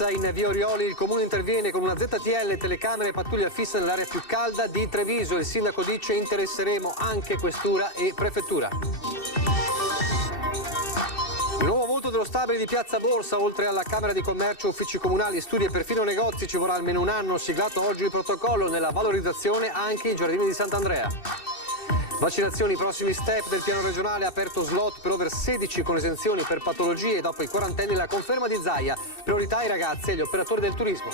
sicurezza in via Orioli, il comune interviene con una ZTL, telecamere e pattuglia fissa nell'area più calda di Treviso. Il sindaco dice: interesseremo anche questura e prefettura. Il nuovo volto dello stabile di Piazza Borsa, oltre alla Camera di Commercio, uffici comunali, studi e perfino negozi, ci vorrà almeno un anno. Siglato oggi il protocollo, nella valorizzazione anche i giardini di Sant'Andrea. Vaccinazioni, prossimi step del piano regionale, aperto slot per over 16 con esenzioni per patologie. Dopo i quarantenni la conferma di Zaia, priorità ai ragazzi e agli operatori del turismo.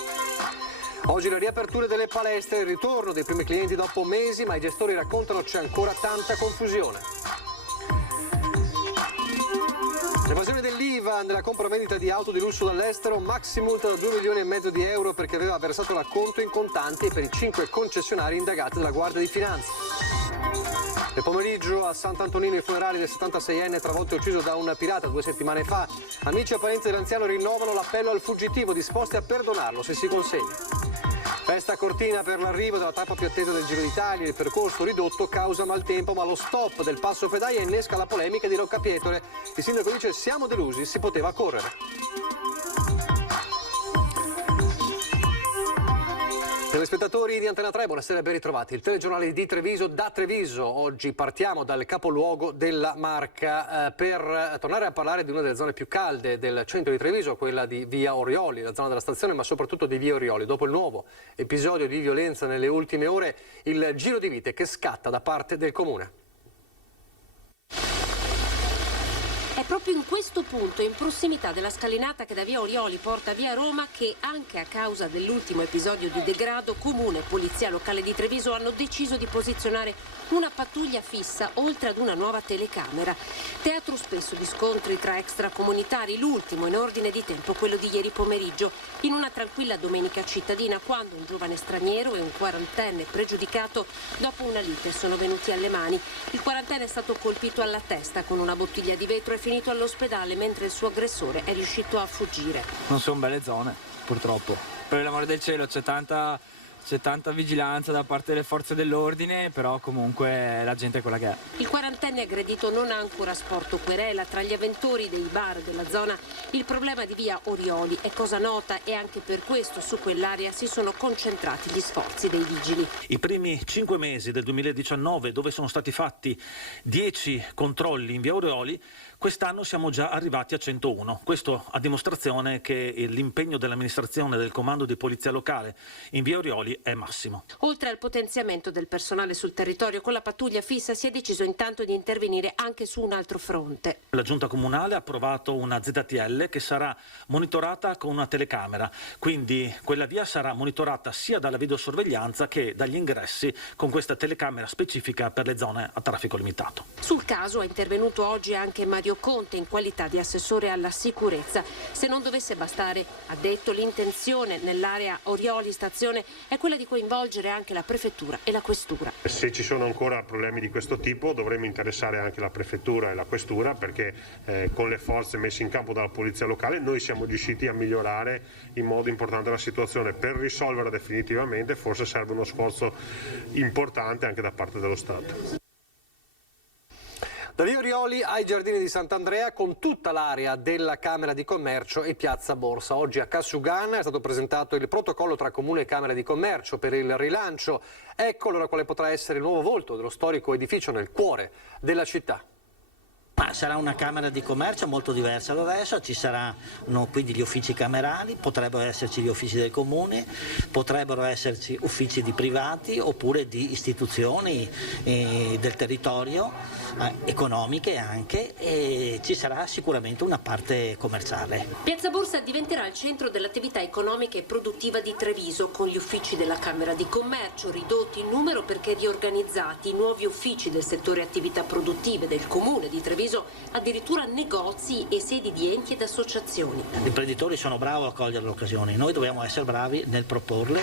Oggi le riaperture delle palestre, il ritorno dei primi clienti dopo mesi, ma i gestori raccontano c'è ancora tanta confusione. L'evasione dell'IVA nella compravendita di auto di lusso dall'estero, maxi multa da 2,5 milioni di euro perché aveva versato l'acconto in contanti per i 5 concessionari indagati dalla Guardia di Finanza. Nel pomeriggio a Sant'Antonino i funerali del 76enne travolto e ucciso da un pirata 2 settimane fa. Amici e parenti dell'anziano rinnovano l'appello al fuggitivo, disposti a perdonarlo se si consegna. Festa a Cortina per l'arrivo della tappa più attesa del Giro d'Italia, il percorso ridotto causa maltempo, ma lo stop del passo Fedaia innesca la polemica di Roccapietore. Il sindaco dice: siamo delusi, si poteva correre. Telespettatori di Antena 3, buonasera e ben ritrovati. Il telegiornale di Treviso da Treviso. Oggi partiamo dal capoluogo della Marca per tornare a parlare di una delle zone più calde del centro di Treviso, quella di via Orioli, la zona della stazione, ma soprattutto di via Orioli. Dopo il nuovo episodio di violenza nelle ultime ore, il giro di vite che scatta da parte del comune. È proprio in questo punto, in prossimità della scalinata che da via Orioli porta a via Roma, che anche a causa dell'ultimo episodio di degrado, comune e polizia locale di Treviso hanno deciso di posizionare una pattuglia fissa oltre ad una nuova telecamera. Teatro spesso di scontri tra extracomunitari, l'ultimo in ordine di tempo quello di ieri pomeriggio, in una tranquilla domenica cittadina, quando un giovane straniero e un quarantenne pregiudicato dopo una lite sono venuti alle mani. Il quarantenne è stato colpito alla testa con una bottiglia di vetro e finito all'ospedale, mentre il suo aggressore è riuscito a fuggire. Non sono belle zone, purtroppo. Per l'amore del cielo c'è tanta vigilanza da parte delle forze dell'ordine, però comunque la gente è quella che è. Il quarantenne aggredito non ha ancora sporto querela. Tra gli avventori dei bar della zona il problema di via Orioli è cosa nota e anche per questo su quell'area si sono concentrati gli sforzi dei vigili. I primi 5 mesi del 2019, dove sono stati fatti 10 controlli in via Orioli, quest'anno siamo già arrivati a 101. Questo a dimostrazione che l'impegno dell'amministrazione del comando di polizia locale in via Orioli è massimo. Oltre al potenziamento del personale sul territorio con la pattuglia fissa, si è deciso intanto di intervenire anche su un altro fronte. La giunta comunale ha approvato una ZTL che sarà monitorata con una telecamera, quindi quella via sarà monitorata sia dalla videosorveglianza che dagli ingressi con questa telecamera specifica per le zone a traffico limitato. Sul caso è intervenuto oggi anche Mario Conte in qualità di assessore alla sicurezza. Se non dovesse bastare, ha detto, l'intenzione nell'area Orioli stazione è quella di coinvolgere anche la prefettura e la questura. Se ci sono ancora problemi di questo tipo dovremmo interessare anche la prefettura e la questura, perché con le forze messe in campo dalla polizia locale noi siamo riusciti a migliorare in modo importante la situazione. Per risolverla definitivamente forse serve uno sforzo importante anche da parte dello Stato. Da via Orioli ai giardini di Sant'Andrea, con tutta l'area della Camera di Commercio e Piazza Borsa. Oggi a Cassugana è stato presentato il protocollo tra Comune e Camera di Commercio per il rilancio. Ecco allora quale potrà essere il nuovo volto dello storico edificio nel cuore della città. Ma sarà una Camera di Commercio molto diversa da adesso, ci saranno quindi gli uffici camerali, potrebbero esserci gli uffici del comune, potrebbero esserci uffici di privati oppure di istituzioni del territorio, economiche anche, e ci sarà sicuramente una parte commerciale. Piazza Borsa diventerà il centro dell'attività economica e produttiva di Treviso, con gli uffici della Camera di Commercio ridotti in numero perché riorganizzati, nuovi uffici del settore attività produttive del comune di Treviso, addirittura negozi e sedi di enti ed associazioni. Gli imprenditori sono bravi a cogliere le occasioni, noi dobbiamo essere bravi nel proporle.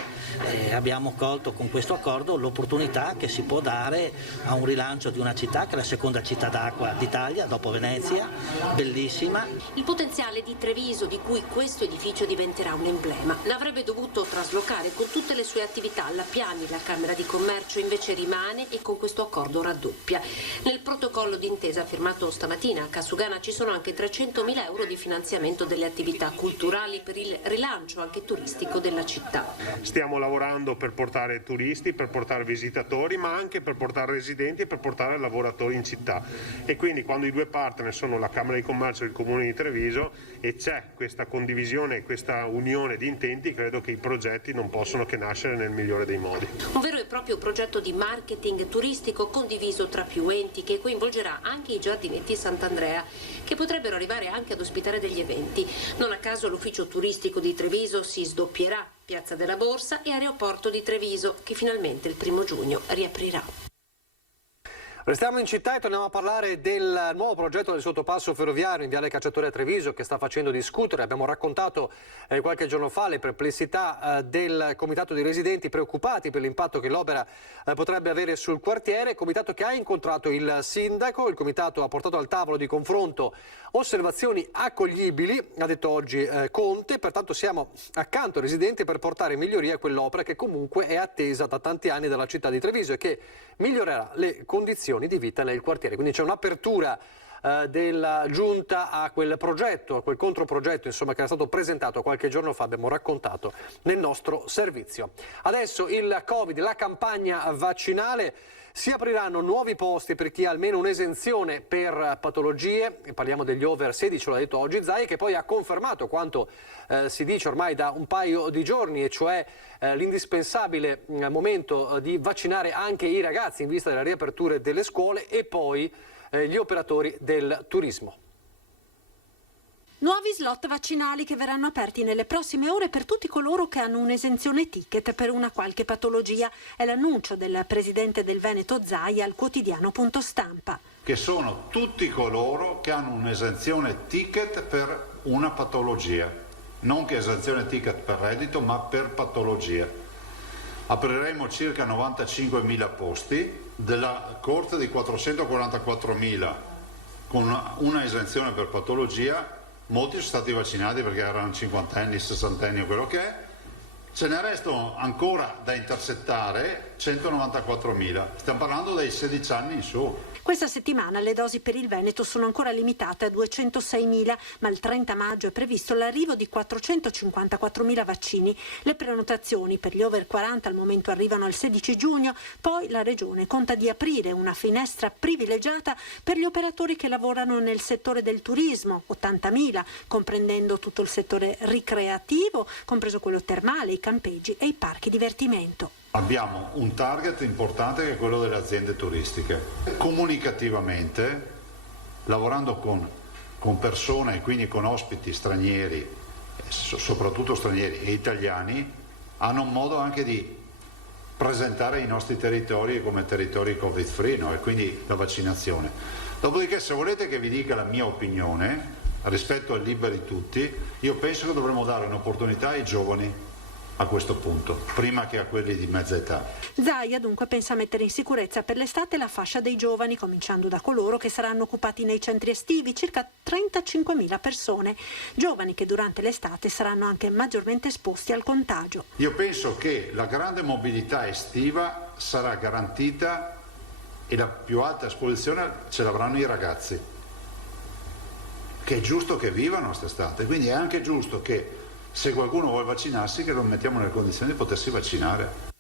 Abbiamo colto con questo accordo l'opportunità che si può dare a un rilancio di una città che è la seconda città d'acqua d'Italia dopo Venezia, bellissima. Il potenziale di Treviso, di cui questo edificio diventerà un emblema, l'avrebbe dovuto traslocare con tutte le sue attività alla Piani, la Camera di Commercio invece rimane e con questo accordo raddoppia. Nel protocollo d'intesa firmato stamattina a Casugana ci sono anche 300.000 euro di finanziamento delle attività culturali per il rilancio anche turistico della città. Stiamo lavorando per portare turisti, per portare visitatori, ma anche per portare residenti e per portare lavoratori in città. E quindi quando i due partner sono la Camera di Commercio e il Comune di Treviso e c'è questa condivisione e questa unione di intenti, credo che i progetti non possono che nascere nel migliore dei modi. Un vero e proprio progetto di marketing turistico condiviso tra più enti che coinvolgerà anche i giardinetti Sant'Andrea, che potrebbero arrivare anche ad ospitare degli eventi. Non a caso l'ufficio turistico di Treviso si sdoppierà, Piazza della Borsa e Aeroporto di Treviso, che finalmente il 1° giugno riaprirà. Restiamo in città e torniamo a parlare del nuovo progetto del sottopasso ferroviario in Viale Cacciatore a Treviso, che sta facendo discutere. Abbiamo raccontato qualche giorno fa le perplessità del comitato di residenti preoccupati per l'impatto che l'opera potrebbe avere sul quartiere. Comitato che ha incontrato il sindaco. Il comitato ha portato al tavolo di confronto osservazioni accoglibili, ha detto oggi Conte. Pertanto siamo accanto ai residenti per portare miglioria a quell'opera che comunque è attesa da tanti anni dalla città di Treviso e che migliorerà le condizioni di vita nel quartiere. Quindi c'è un'apertura della Giunta a quel progetto, a quel controprogetto insomma, che era stato presentato qualche giorno fa, abbiamo raccontato nel nostro servizio. Adesso il Covid, la campagna vaccinale, si apriranno nuovi posti per chi ha almeno un'esenzione per patologie, parliamo degli over 16, l'ha detto oggi Zaia, che poi ha confermato quanto si dice ormai da un paio di giorni, e cioè l'indispensabile momento di vaccinare anche i ragazzi in vista della riapertura delle scuole e poi gli operatori del turismo. Nuovi slot vaccinali che verranno aperti nelle prossime ore per tutti coloro che hanno un'esenzione ticket per una qualche patologia. È l'annuncio del presidente del Veneto Zaia al quotidiano Punto Stampa. Che sono tutti coloro che hanno un'esenzione ticket per una patologia, non che esenzione ticket per reddito, ma per patologia. Apriremo circa 95.000 posti della corte di 444.000 con una esenzione per patologia. Molti sono stati vaccinati perché erano 50enni, 60enni o quello che è. Ce ne restano ancora da intercettare 194.000. Stiamo parlando dei 16 anni in su. Questa settimana le dosi per il Veneto sono ancora limitate a 206.000, ma il 30 maggio è previsto l'arrivo di 454.000 vaccini. Le prenotazioni per gli over 40 al momento arrivano al 16 giugno, poi la Regione conta di aprire una finestra privilegiata per gli operatori che lavorano nel settore del turismo, 80.000, comprendendo tutto il settore ricreativo, compreso quello termale, i campeggi e i parchi divertimento. Abbiamo un target importante che è quello delle aziende turistiche. Comunicativamente, lavorando con persone e quindi con ospiti stranieri, soprattutto stranieri e italiani, hanno un modo anche di presentare i nostri territori come territori covid free, no? E quindi la vaccinazione. Dopodiché, se volete che vi dica la mia opinione rispetto al liberi tutti, io penso che dovremmo dare un'opportunità ai giovani a questo punto, prima che a quelli di mezza età. Zaia dunque pensa mettere in sicurezza per l'estate la fascia dei giovani, cominciando da coloro che saranno occupati nei centri estivi, circa 35.000 persone, giovani che durante l'estate saranno anche maggiormente esposti al contagio. Io penso che la grande mobilità estiva sarà garantita e la più alta esposizione ce l'avranno i ragazzi, che è giusto che vivano quest'estate, quindi è anche giusto che se qualcuno vuole vaccinarsi, che lo mettiamo nelle condizioni di potersi vaccinare.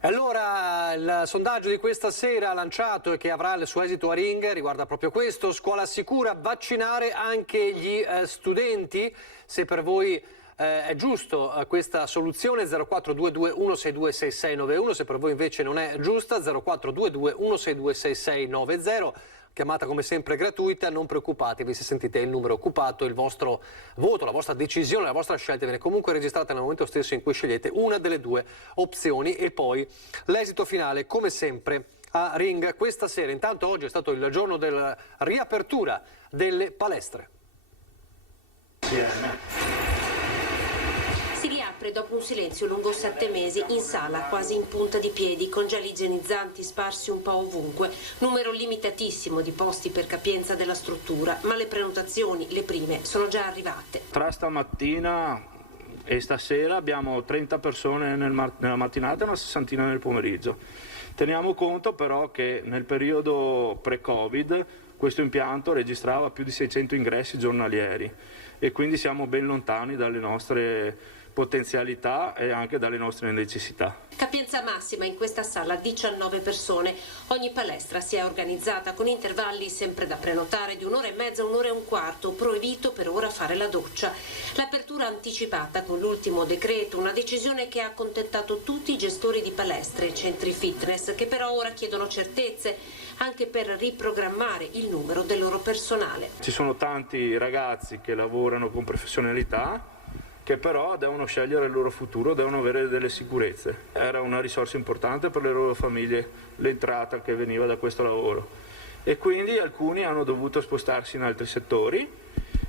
Allora, il sondaggio di questa sera lanciato e che avrà il suo esito a Ring riguarda proprio questo: scuola sicura, vaccinare anche gli studenti. Se per voi è giusto questa soluzione, 0422 162 6691, se per voi invece non è giusta, 0422 162 6690. Chiamata come sempre gratuita, non preoccupatevi se sentite il numero occupato, il vostro voto, la vostra decisione, la vostra scelta viene comunque registrata nel momento stesso in cui scegliete una delle due opzioni e poi l'esito finale come sempre a Ring questa sera. Intanto oggi è stato il giorno della riapertura delle palestre. Si riapre dopo un silenzio lungo 7 mesi in sala, quasi in punta di piedi, con gel igienizzanti sparsi un po' ovunque. Numero limitatissimo di posti per capienza della struttura, ma le prenotazioni, le prime, sono già arrivate. Tra stamattina e stasera abbiamo 30 persone nella mattinata e una sessantina nel pomeriggio. Teniamo conto però che nel periodo pre-Covid questo impianto registrava più di 600 ingressi giornalieri e quindi siamo ben lontani dalle nostre potenzialità e anche dalle nostre necessità. Capienza massima in questa sala 19 persone. Ogni palestra si è organizzata con intervalli sempre da prenotare di 1 ora e mezza, 1 ora e un quarto, proibito per ora fare la doccia. L'apertura anticipata con l'ultimo decreto, una decisione che ha accontentato tutti i gestori di palestre e centri fitness, che però ora chiedono certezze anche per riprogrammare il numero del loro personale. Ci sono tanti ragazzi che lavorano con professionalità, che però devono scegliere il loro futuro, devono avere delle sicurezze. Era una risorsa importante per le loro famiglie l'entrata che veniva da questo lavoro e quindi alcuni hanno dovuto spostarsi in altri settori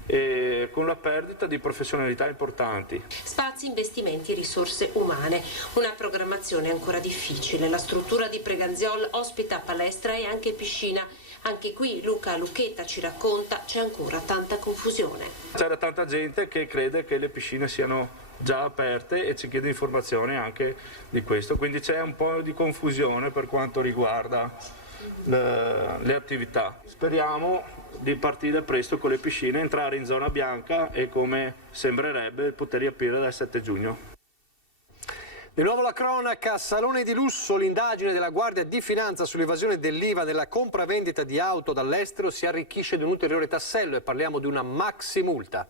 e con la perdita di professionalità importanti. Spazi, investimenti, risorse umane. Una programmazione ancora difficile. La struttura di Preganziol ospita palestra e anche piscina. Anche qui Luca Lucchetta ci racconta, c'è ancora tanta confusione. C'era tanta gente che crede che le piscine siano già aperte e ci chiede informazioni anche di questo, quindi c'è un po' di confusione per quanto riguarda le attività. Speriamo di partire presto con le piscine, entrare in zona bianca e come sembrerebbe poter riaprire dal 7 giugno. Di nuovo la cronaca, salone di lusso, l'indagine della Guardia di Finanza sull'evasione dell'IVA nella compravendita di auto dall'estero si arricchisce di un ulteriore tassello e parliamo di una maxi multa.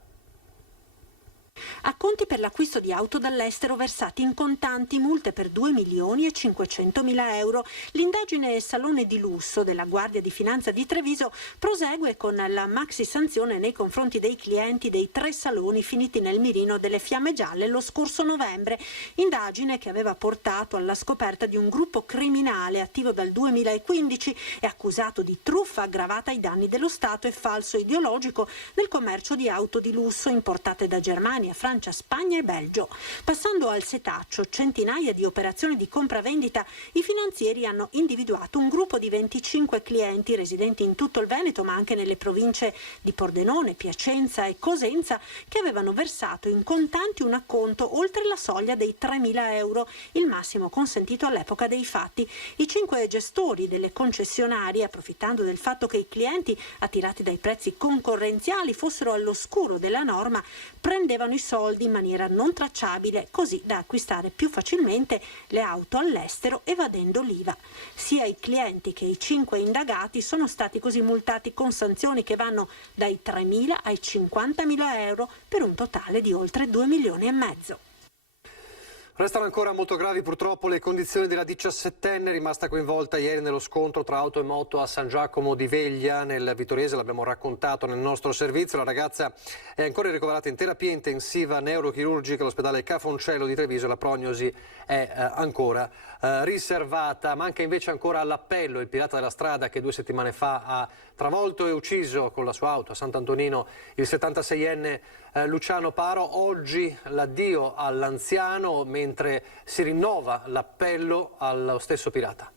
Acconti per l'acquisto di auto dall'estero versati in contanti, multe per 2.500.000 euro. L'indagine salone di lusso della Guardia di Finanza di Treviso prosegue con la maxi sanzione nei confronti dei clienti dei 3 saloni finiti nel mirino delle Fiamme Gialle lo scorso novembre. Indagine che aveva portato alla scoperta di un gruppo criminale attivo dal 2015 e accusato di truffa aggravata ai danni dello Stato e falso ideologico nel commercio di auto di lusso importate da Germania, Francia, Spagna e Belgio. Passando al setaccio, centinaia di operazioni di compravendita, i finanzieri hanno individuato un gruppo di 25 clienti residenti in tutto il Veneto, ma anche nelle province di Pordenone, Piacenza e Cosenza, che avevano versato in contanti un acconto oltre la soglia dei 3.000 euro, il massimo consentito all'epoca dei fatti. I 5 gestori delle concessionarie, approfittando del fatto che i clienti, attirati dai prezzi concorrenziali, fossero all'oscuro della norma, prendevano i soldi in maniera non tracciabile, così da acquistare più facilmente le auto all'estero evadendo l'IVA. Sia i clienti che i 5 indagati sono stati così multati con sanzioni che vanno dai 3.000 ai 50.000 euro per un totale di oltre 2,5 milioni. Restano ancora molto gravi purtroppo le condizioni della 17enne rimasta coinvolta ieri nello scontro tra auto e moto a San Giacomo di Veglia nel Vitoriese, l'abbiamo raccontato nel nostro servizio. La ragazza è ancora ricoverata in terapia intensiva neurochirurgica all'ospedale Cafoncello di Treviso, la prognosi è ancora riservata. Manca invece ancora all'appello il pirata della strada che 2 settimane fa ha travolto e ucciso con la sua auto a Sant'Antonino il 76enne Luciano Paro. Oggi l'addio all'anziano mentre si rinnova l'appello allo stesso pirata.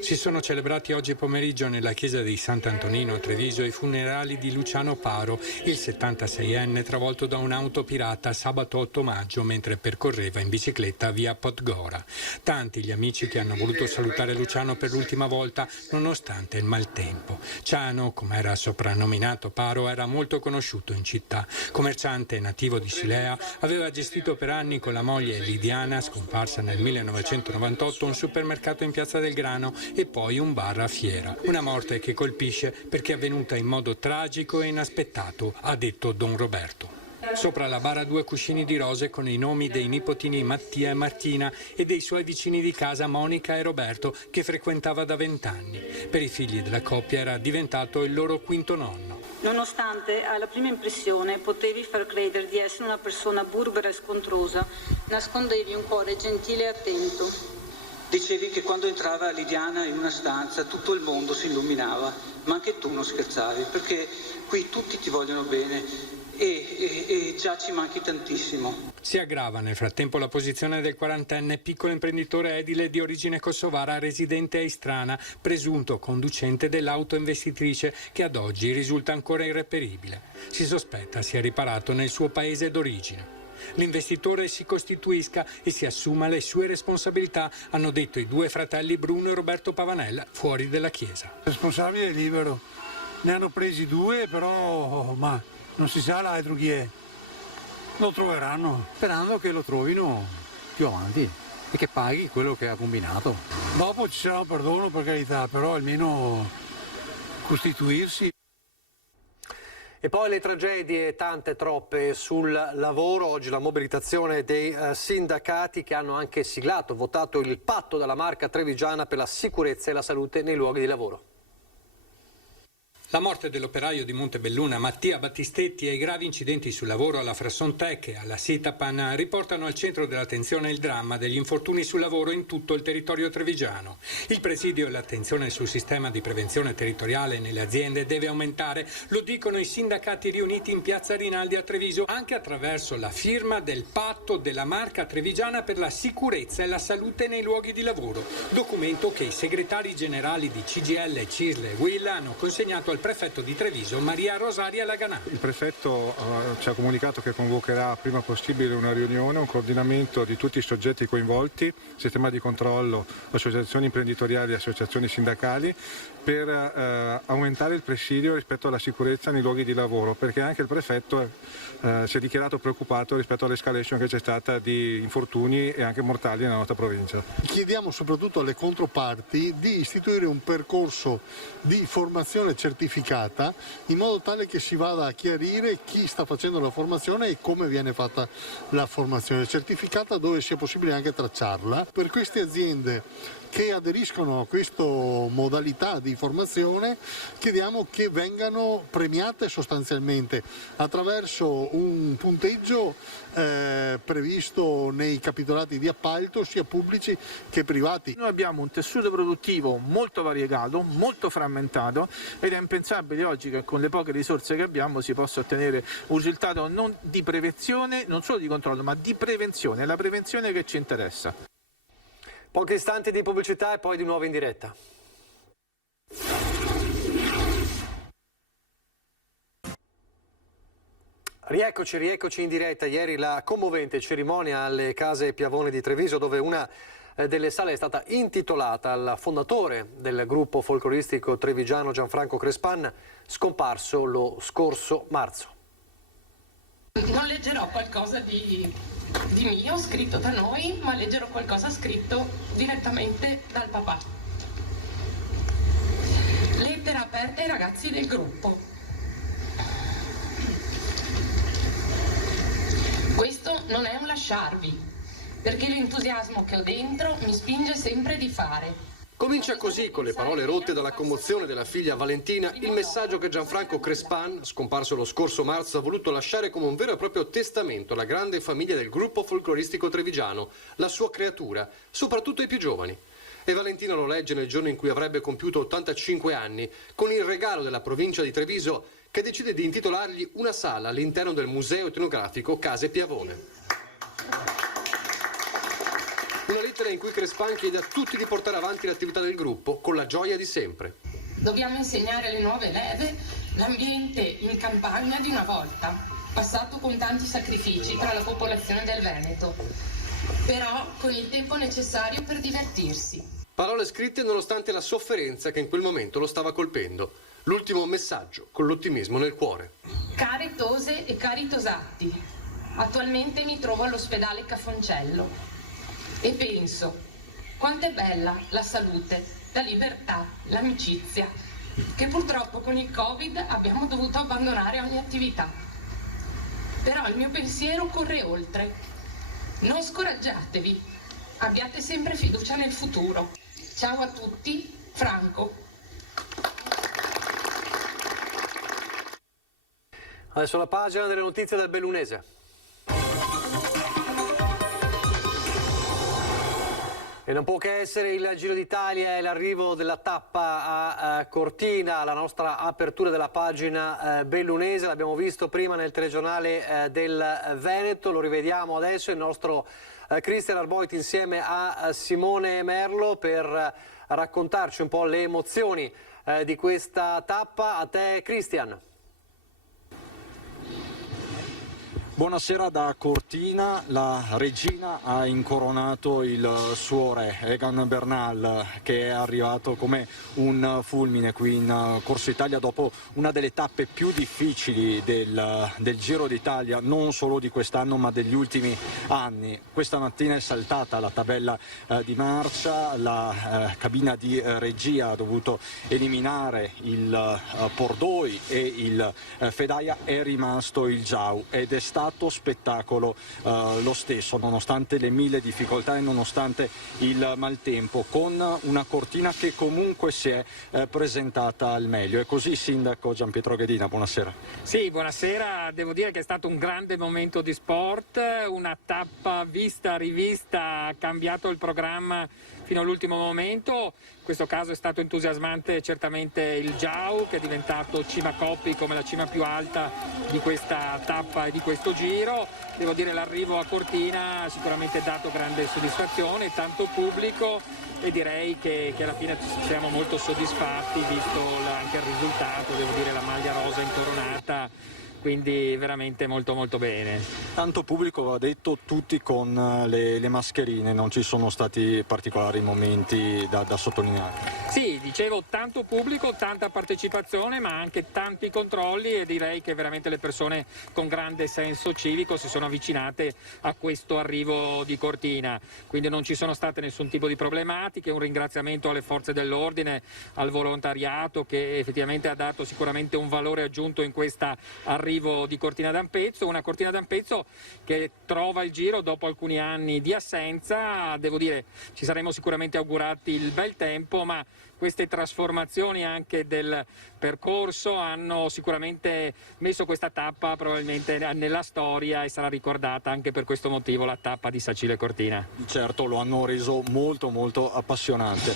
Si sono celebrati oggi pomeriggio nella chiesa di Sant'Antonino a Treviso i funerali di Luciano Paro, il 76enne travolto da un'auto pirata sabato 8 maggio mentre percorreva in bicicletta via Podgora. Tanti gli amici che hanno voluto salutare Luciano per l'ultima volta nonostante il maltempo. Ciano, come era soprannominato Paro, era molto conosciuto in città. Commerciante nativo di Silea, aveva gestito per anni con la moglie Lidiana, scomparsa nel 1998, un supermercato in Piazza del Grano e poi un bar a Fiera. Una morte che colpisce perché è avvenuta in modo tragico e inaspettato, ha detto Don Roberto. Sopra la bara 2 cuscini di rose con i nomi dei nipotini Mattia e Martina e dei suoi vicini di casa Monica e Roberto che frequentava da 20 anni. Per i figli della coppia era diventato il loro quinto nonno. Nonostante alla prima impressione potevi far credere di essere una persona burbera e scontrosa, nascondevi un cuore gentile e attento. Dicevi che quando entrava Lidiana in una stanza tutto il mondo si illuminava, ma anche tu non scherzavi, perché qui tutti ti vogliono bene e già ci manchi tantissimo. Si aggrava nel frattempo la posizione del 40enne piccolo imprenditore edile di origine kosovara residente a Istrana, presunto conducente dell'auto investitrice che ad oggi risulta ancora irreperibile. Si sospetta sia riparato nel suo paese d'origine. L'investitore si costituisca e si assuma le sue responsabilità, hanno detto i due fratelli Bruno e Roberto Pavanella fuori dalla Chiesa. Il responsabile è libero, ne hanno presi due, però ma non si sa l'altro chi è. Lo troveranno, sperando che lo trovino più avanti e che paghi quello che ha combinato. Dopo ci sarà un perdono, per carità, però almeno costituirsi. E poi le tragedie, tante, troppe, sul lavoro. Oggi la mobilitazione dei sindacati che hanno anche siglato, votato il patto della Marca Trevigiana per la sicurezza e la salute nei luoghi di lavoro. La morte dell'operaio di Montebelluna Mattia Battistetti e i gravi incidenti sul lavoro alla Frassontec e alla Sitapan riportano al centro dell'attenzione il dramma degli infortuni sul lavoro in tutto il territorio trevigiano. Il presidio e l'attenzione sul sistema di prevenzione territoriale nelle aziende deve aumentare, lo dicono i sindacati riuniti in Piazza Rinaldi a Treviso, anche attraverso la firma del patto della Marca Trevigiana per la sicurezza e la salute nei luoghi di lavoro, documento che i segretari generali di CGIL, CISL e UIL hanno consegnato al prefetto di Treviso Maria Rosaria Laganà. Il prefetto ci ha comunicato che convocherà prima possibile una riunione, un coordinamento di tutti i soggetti coinvolti, sistema di controllo, associazioni imprenditoriali e associazioni sindacali, per aumentare il presidio rispetto alla sicurezza nei luoghi di lavoro, perché anche il prefetto si è dichiarato preoccupato rispetto all'escalation che c'è stata di infortuni e anche mortali nella nostra provincia. Chiediamo soprattutto alle controparti di istituire un percorso di formazione certificata in modo tale che si vada a chiarire chi sta facendo la formazione e come viene fatta la formazione certificata, dove sia possibile anche tracciarla. Per queste aziende che aderiscono a questa modalità di formazione chiediamo che vengano premiate sostanzialmente attraverso un punteggio previsto nei capitolati di appalto sia pubblici che privati. Noi abbiamo un tessuto produttivo molto variegato, molto frammentato ed è impensabile oggi che con le poche risorse che abbiamo si possa ottenere un risultato non di prevenzione, non solo di controllo, ma di prevenzione, è la prevenzione che ci interessa. Pochi istanti di pubblicità e poi di nuovo in diretta. Rieccoci in diretta. Ieri la commovente cerimonia alle Case Piavone di Treviso, dove una delle sale è stata intitolata al fondatore del gruppo folcloristico trevigiano Gianfranco Crespan, scomparso lo scorso marzo. Non leggerò qualcosa di mio scritto da noi, ma leggerò qualcosa scritto direttamente dal papà. Lettera aperta ai ragazzi del gruppo. Questo non è un lasciarvi, perché l'entusiasmo che ho dentro mi spinge sempre di fare. Comincia così, con le parole rotte dalla commozione della figlia Valentina, il messaggio che Gianfranco Crespan, scomparso lo scorso marzo, ha voluto lasciare come un vero e proprio testamento alla grande famiglia del gruppo folcloristico trevigiano, la sua creatura, soprattutto ai più giovani. E Valentina lo legge nel giorno in cui avrebbe compiuto 85 anni, con il regalo della provincia di Treviso, che decide di intitolargli una sala all'interno del Museo Etnografico Case Piavone. Una lettera in cui Crespan chiede a tutti di portare avanti l'attività del gruppo con la gioia di sempre. Dobbiamo insegnare alle nuove leve l'ambiente in campagna di una volta, passato con tanti sacrifici tra la popolazione del Veneto, però con il tempo necessario per divertirsi. Parole scritte nonostante la sofferenza che in quel momento lo stava colpendo. L'ultimo messaggio, con l'ottimismo nel cuore. Care tose e cari tosatti, attualmente mi trovo all'ospedale Cafoncello e penso quanto è bella la salute, la libertà, l'amicizia, che purtroppo con il Covid abbiamo dovuto abbandonare ogni attività. Però il mio pensiero corre oltre. Non scoraggiatevi, abbiate sempre fiducia nel futuro. Ciao a tutti, Franco. Adesso la pagina delle notizie del Bellunese. E non può che essere il Giro d'Italia e l'arrivo della tappa a Cortina, la nostra apertura della pagina bellunese. L'abbiamo visto prima nel telegiornale del Veneto, lo rivediamo adesso, il nostro Cristian Arboit insieme a Simone Merlo per raccontarci un po' le emozioni di questa tappa. A te Cristian. Buonasera da Cortina, la regina ha incoronato il suo re, Egan Bernal, che è arrivato come un fulmine qui in Corso Italia dopo una delle tappe più difficili del Giro d'Italia, non solo di quest'anno ma degli ultimi anni. Questa mattina è saltata la tabella di marcia, la cabina di regia ha dovuto eliminare il Pordoi e il Fedaia, è rimasto il Jau ed è stato spettacolo lo stesso, nonostante le mille difficoltà e nonostante il maltempo, con una Cortina che comunque si è presentata al meglio. E così, sindaco Gianpietro Ghedina, buonasera. Sì, buonasera, devo dire che è stato un grande momento di sport, una tappa vista, rivista, ha cambiato il programma fino all'ultimo momento. In questo caso è stato entusiasmante certamente il Jau, che è diventato cima Coppi come la cima più alta di questa tappa e di questo giro. Devo dire, l'arrivo a Cortina ha sicuramente dato grande soddisfazione, tanto pubblico, e direi che alla fine siamo molto soddisfatti visto anche il risultato, devo dire, la maglia rosa incoronata. Quindi veramente molto molto bene. Tanto pubblico, va detto, tutti con le mascherine, non ci sono stati particolari momenti da sottolineare. Sì, dicevo, tanto pubblico, tanta partecipazione, ma anche tanti controlli, e direi che veramente le persone con grande senso civico si sono avvicinate a questo arrivo di Cortina. Quindi non ci sono state nessun tipo di problematiche, un ringraziamento alle forze dell'ordine, al volontariato, che effettivamente ha dato sicuramente un valore aggiunto in questa arrivo di Cortina d'Ampezzo, una Cortina d'Ampezzo che trova il Giro dopo alcuni anni di assenza. Devo dire, ci saremmo sicuramente augurati il bel tempo, ma queste trasformazioni anche del percorso hanno sicuramente messo questa tappa probabilmente nella storia, e sarà ricordata anche per questo motivo la tappa di Sacile Cortina. Certo, lo hanno reso molto molto appassionante.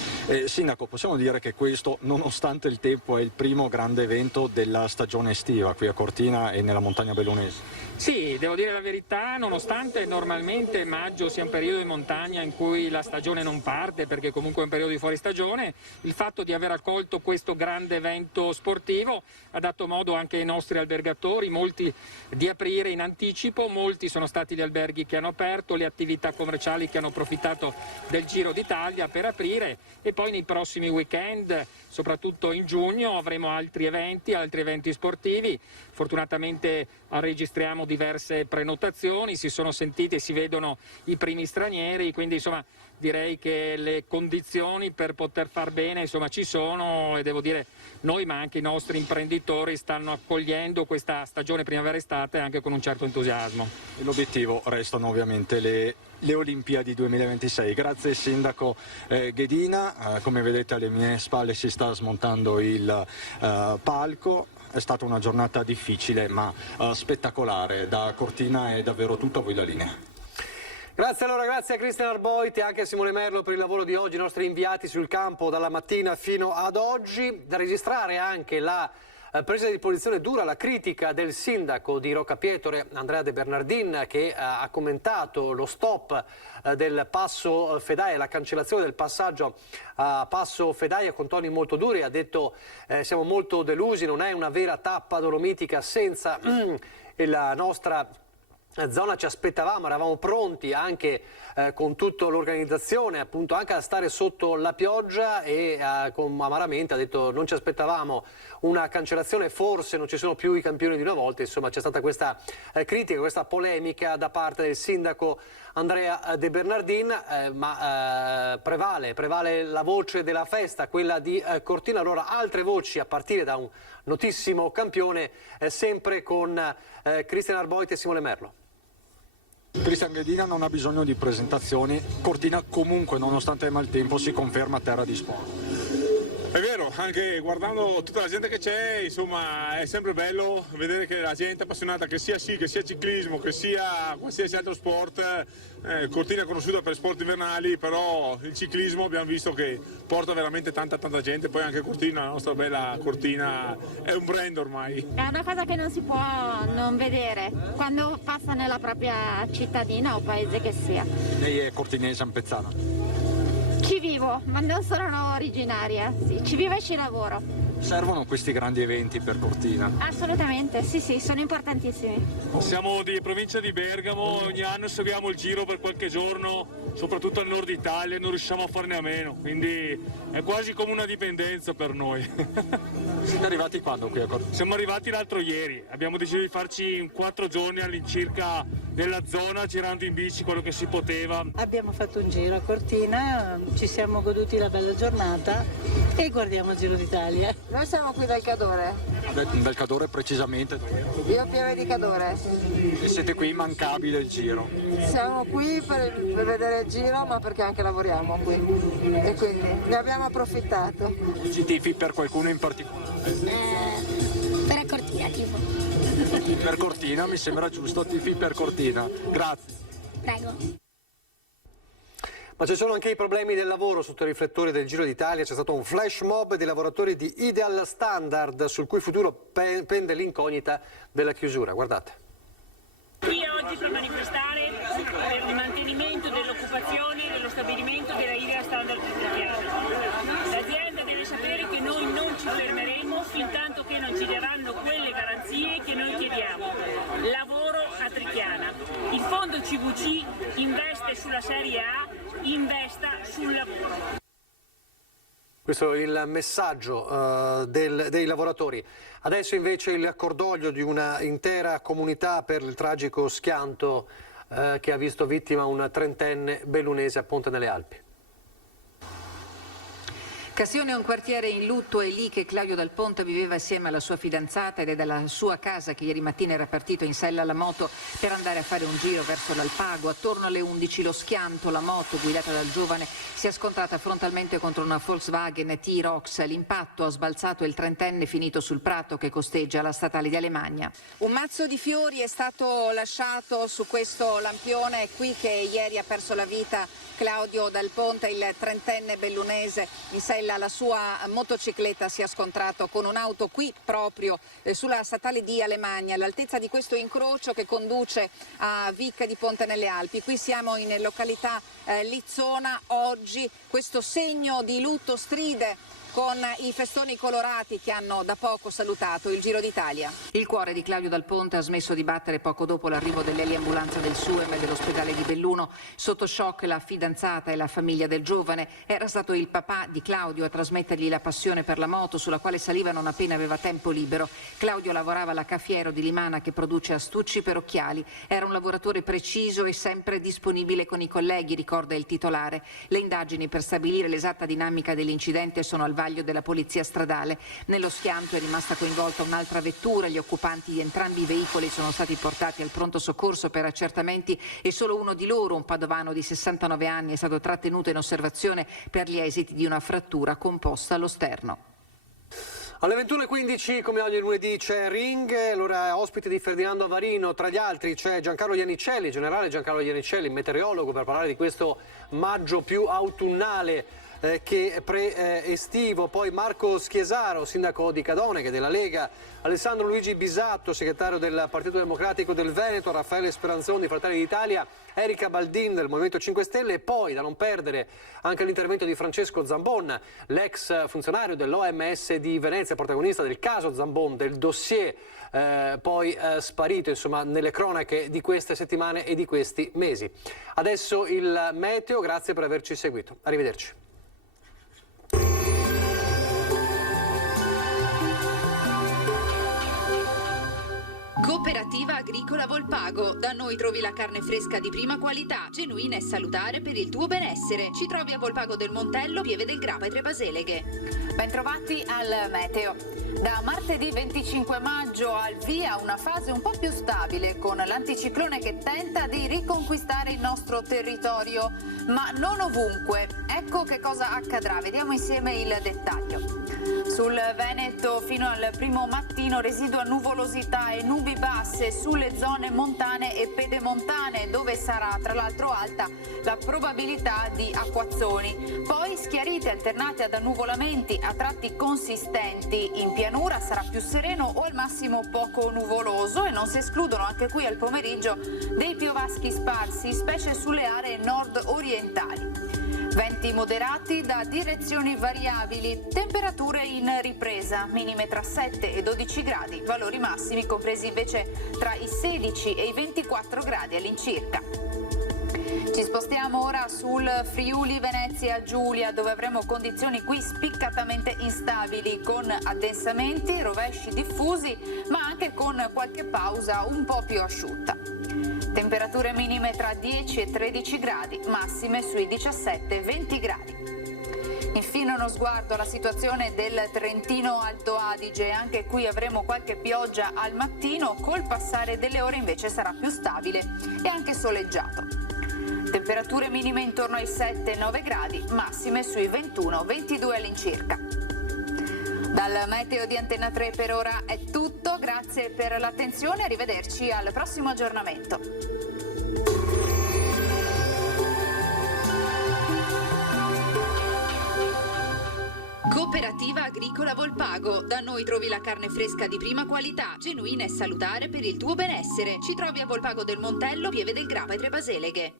Sindaco, possiamo dire che questo, nonostante il tempo, è il primo grande evento della stagione estiva qui a Cortina e nella montagna bellunese? Sì, devo dire la verità, nonostante normalmente maggio sia un periodo di montagna in cui la stagione non parte, perché comunque è un periodo di fuoristagione, il fatto di aver accolto questo grande evento sportivo ha dato modo anche ai nostri albergatori, molti, di aprire in anticipo. Molti sono stati gli alberghi che hanno aperto, le attività commerciali che hanno approfittato del Giro d'Italia per aprire, e poi nei prossimi weekend, soprattutto in giugno, avremo altri eventi sportivi. Fortunatamente registriamo diverse prenotazioni, si sono sentite e si vedono i primi stranieri, quindi insomma direi che le condizioni per poter far bene ci sono, e devo dire noi ma anche i nostri imprenditori stanno accogliendo questa stagione primavera-estate anche con un certo entusiasmo. E l'obiettivo restano ovviamente le Olimpiadi 2026. Grazie sindaco Ghedina, come vedete alle mie spalle si sta smontando il palco. È stata una giornata difficile ma spettacolare. Da Cortina è davvero tutto, a voi la linea. Grazie a Cristian Arboit e anche a Simone Merlo per il lavoro di oggi, i nostri inviati sul campo dalla mattina fino ad oggi. Da registrare anche la presa di posizione dura, la critica del sindaco di Roccapietore, Andrea De Bernardin, che ha commentato lo stop del passo Fedaia, la cancellazione del passaggio a passo Fedaia con toni molto duri. Ha detto siamo molto delusi, non è una vera tappa dolomitica senza la nostra zona, ci aspettavamo, eravamo pronti anche con tutta l'organizzazione appunto anche a stare sotto la pioggia, e amaramente ha detto non ci aspettavamo una cancellazione, forse non ci sono più i campioni di una volta. Insomma, c'è stata questa critica, questa polemica da parte del sindaco Andrea De Bernardin, ma prevale la voce della festa, quella di Cortina. Allora altre voci a partire da un notissimo campione, sempre con Cristian Arboit e Simone Merlo. Cristian Ghedina non ha bisogno di presentazioni, Cortina comunque nonostante il maltempo si conferma terra di sport. È vero, anche guardando tutta la gente che c'è, insomma, è sempre bello vedere che la gente appassionata, che sia sci, che sia ciclismo, che sia qualsiasi altro sport. Cortina è conosciuta per sport invernali, però il ciclismo abbiamo visto che porta veramente tanta gente. Poi anche Cortina, la nostra bella Cortina, è un brand ormai. È una cosa che non si può non vedere quando passa nella propria cittadina o paese che sia. Lei è cortinese ampezzana? Ci vivo, ma non sono originaria, sì, ci vivo e ci lavoro. Servono questi grandi eventi per Cortina? Assolutamente, sì, sono importantissimi. Siamo di provincia di Bergamo, ogni anno seguiamo il Giro per qualche giorno, soprattutto al nord Italia, e non riusciamo a farne a meno, quindi è quasi come una dipendenza per noi. Siete arrivati quando qui a Cortina? Siamo arrivati l'altro ieri, abbiamo deciso di farci 4 giorni all'incirca nella zona, girando in bici quello che si poteva. Abbiamo fatto un giro a Cortina, ci siamo goduti la bella giornata e guardiamo il Giro d'Italia. Noi siamo qui dal Cadore. Dal Cadore precisamente? Io Pieve di Cadore. E siete qui immancabile il Giro? Siamo qui per vedere il Giro, ma perché anche lavoriamo qui e quindi ne abbiamo approfittato. Ci tifi per qualcuno in particolare? Per Cortina, tipo. Per Cortina, mi sembra giusto, tifi per Cortina. Grazie. Prego. Ma ci sono anche i problemi del lavoro sotto i riflettori del Giro d'Italia. C'è stato un flash mob dei lavoratori di Ideal Standard, sul cui futuro pende l'incognita della chiusura. Guardate. Qui oggi per manifestare per il mantenimento dell'occupazione dello stabilimento della Ideal Standard Trichiana. L'azienda deve sapere che noi non ci fermeremo fin tanto che non ci daranno quelle garanzie che noi chiediamo. Lavoro a Trichiana. Il fondo CVC investe sulla Serie A, investa sul lavoro. Questo è il messaggio dei lavoratori. Adesso invece il cordoglio di una intera comunità per il tragico schianto che ha visto vittima un trentenne bellunese a Ponte nelle Alpi. Cassione è un quartiere in lutto, è lì che Claudio Dal Ponte viveva assieme alla sua fidanzata ed è dalla sua casa che ieri mattina era partito in sella alla moto per andare a fare un giro verso l'Alpago. Attorno alle 11 lo schianto, la moto guidata dal giovane si è scontrata frontalmente contro una Volkswagen T-Rox. L'impatto ha sbalzato il trentenne finito sul prato che costeggia la statale di Alemagna. Un mazzo di fiori è stato lasciato su questo lampione, è qui che ieri ha perso la vita Claudio Dal Ponte, il trentenne bellunese. In sella alla sua motocicletta si è scontrato con un'auto qui proprio sulla statale di Alemagna, all'altezza di questo incrocio che conduce a Vic di Ponte nelle Alpi. Qui siamo in località Lizzona. Oggi questo segno di lutto stride con i festoni colorati che hanno da poco salutato il Giro d'Italia. Il cuore di Claudio Dal Ponte ha smesso di battere poco dopo l'arrivo dell'eliambulanza del SUEM e dell'ospedale di Belluno. Sotto shock la fidanzata e la famiglia del giovane. Era stato il papà di Claudio a trasmettergli la passione per la moto, sulla quale saliva non appena aveva tempo libero. Claudio lavorava alla Cafiero di Limana, che produce astucci per occhiali. Era un lavoratore preciso e sempre disponibile con i colleghi, ricorda il titolare. Le indagini per stabilire l'esatta dinamica dell'incidente sono al vaglio della polizia stradale. Nello schianto è rimasta coinvolta un'altra vettura. Gli occupanti di entrambi i veicoli sono stati portati al pronto soccorso per accertamenti e solo uno di loro, un padovano di 69 anni, è stato trattenuto in osservazione per gli esiti di una frattura composta allo sterno. Alle 21.15, come ogni lunedì, c'è Ring, allora ospite di Ferdinando Avarino. Tra gli altri c'è Giancarlo Iannicelli, generale Giancarlo Iannicelli, meteorologo, per parlare di questo maggio più autunnale che pre-estivo. Poi Marco Schiesaro, sindaco di Cadone, che è della Lega, Alessandro Luigi Bisatto, segretario del Partito Democratico del Veneto, Raffaele Speranzoni di Fratelli d'Italia, Erika Baldin del Movimento 5 Stelle e poi, da non perdere, anche l'intervento di Francesco Zambon, l'ex funzionario dell'OMS di Venezia, protagonista del caso Zambon, del dossier poi sparito insomma nelle cronache di queste settimane e di questi mesi. Adesso il meteo, grazie per averci seguito. Arrivederci. Cooperativa Agricola Volpago. Da noi trovi la carne fresca di prima qualità, genuina e salutare per il tuo benessere. Ci trovi a Volpago del Montello, Pieve del Grappa e Trepaseleghe. Bentrovati al meteo. Da martedì 25 maggio al via una fase un po' più stabile con l'anticiclone che tenta di riconquistare il nostro territorio, ma non ovunque. Ecco che cosa accadrà, vediamo insieme il dettaglio. Sul Veneto fino al primo mattino residua nuvolosità e nubi basse sulle zone montane e pedemontane, dove sarà tra l'altro alta la probabilità di acquazzoni. Poi schiarite alternate ad annuvolamenti a tratti consistenti. In pianura sarà più sereno o al massimo poco nuvoloso e non si escludono anche qui al pomeriggio dei piovaschi sparsi, specie sulle aree nord-orientali. Venti venti moderati da direzioni variabili, temperature in ripresa, minime tra 7 e 12 gradi, valori massimi compresi invece tra i 16 e i 24 gradi all'incirca. Ci spostiamo ora sul Friuli Venezia Giulia, dove avremo condizioni qui spiccatamente instabili, con addensamenti, rovesci diffusi, ma anche con qualche pausa un po' più asciutta. Temperature minime tra 10 e 13 gradi, massime sui 17-20 gradi. Infine uno sguardo alla situazione del Trentino Alto Adige, anche qui avremo qualche pioggia al mattino, col passare delle ore invece sarà più stabile e anche soleggiato. Temperature minime intorno ai 7-9 gradi, massime sui 21-22 all'incirca. Dal meteo di Antenna 3 per ora è tutto, grazie per l'attenzione, arrivederci al prossimo aggiornamento. Cooperativa Agricola Volpago. Da noi trovi la carne fresca di prima qualità, genuina e salutare per il tuo benessere. Ci trovi a Volpago del Montello, Pieve del Grappa e Trebaseleghe.